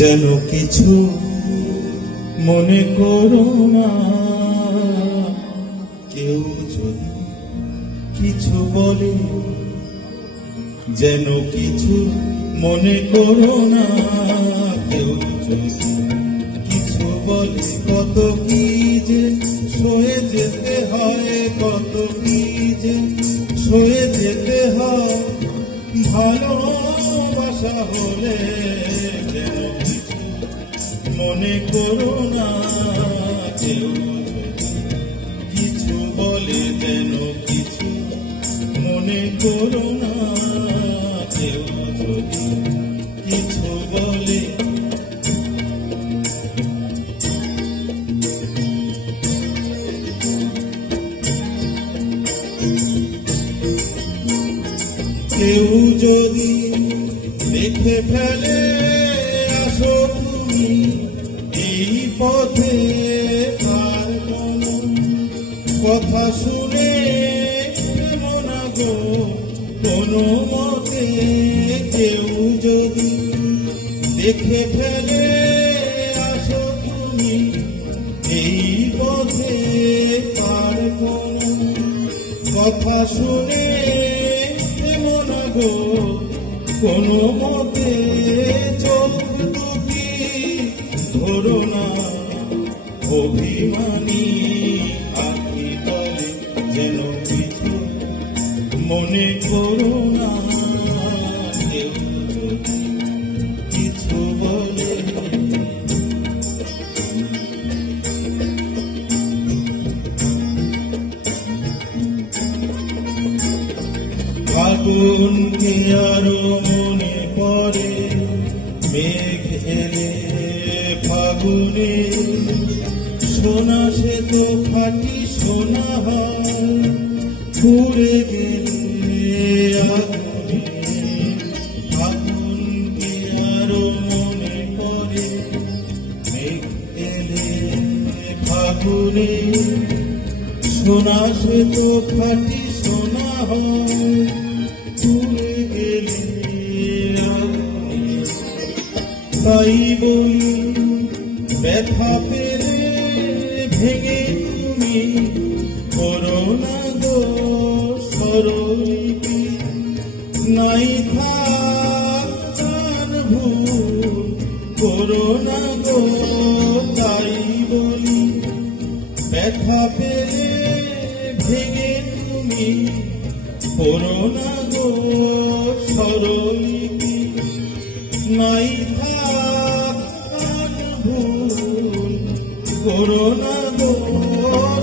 যেন কিছু মনে করো না, কেউ যদি কিছু বলে যেন কিছু মনে করো না, কেউ যদি কিছু বলে কত কি যে সয়ে যেতে হয়, কত কি যে সয়ে যেতে হয়। ভালোবাসা হলে যেন কিছু মনে করো না, কেউ কিছু বলে যেন কিছু মনে করো না, কেউ যদি কিছু বলে। কেউ যদি দেখে ফেলে আসো তুমি এই পথে, আর কোনো কথা শুনে কেমন গো কোনো মতে। কেউ যদি দেখে ফেলে আসো তুমি এই পথে, আর কোনো কথা শুনে কোনো মতে চোখ দুটি ধরো না, অভিমানী আঁখি তলে যেন কিছু মনে করো না, কেউ যদি কিছু বলে। ফাগুনকে আরো মনে পড়ে, মেঘ এলে ফাগুনে সোনা সে তো ফাটি সোনা হয়, পুড়ে গেলে আগুনে। ফাগুনকে আরো মনে পড়ে, মেঘ এলে ফাগুনে সোনা সে তো ফাটি সোনা হয়, তুলে গেলে। তাই বলি ব্যথা পেলে ভেঙে তুমি করো না গো স্বরলিপি, নাই থাকার ভুল করো না গো। তাই বলি ব্যথা পেলে ভেঙে তুমি করো না গো স্বরলিপি, নাই থাকার ভুল করো না গো।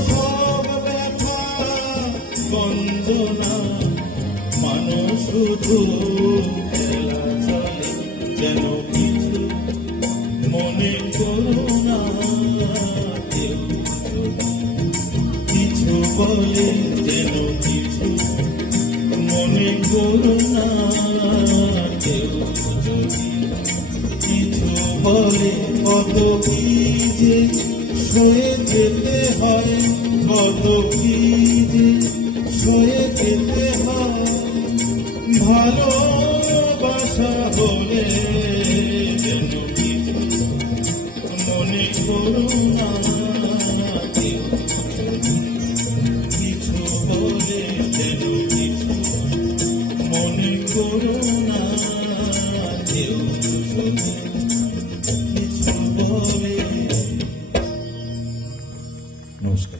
সব ব্যথা বঞ্জনা মানুষ শুধু খেলা চলে, যেন কিছু মনে করো না, কেউ যদি কিছু বলে যেন কিছু মনে করো না, কেউ যদি কিছু বলে কত কি যে সয়ে যেতে হয়, কত কি যে সয়ে যেতে হয়। ভালোবাসা হলে যেন কিছু মনে করো না, কেউ যদি কিছু বলে যেন কিছু মনে করো না, কেউ যদি কিছু বলে। নমস্কার।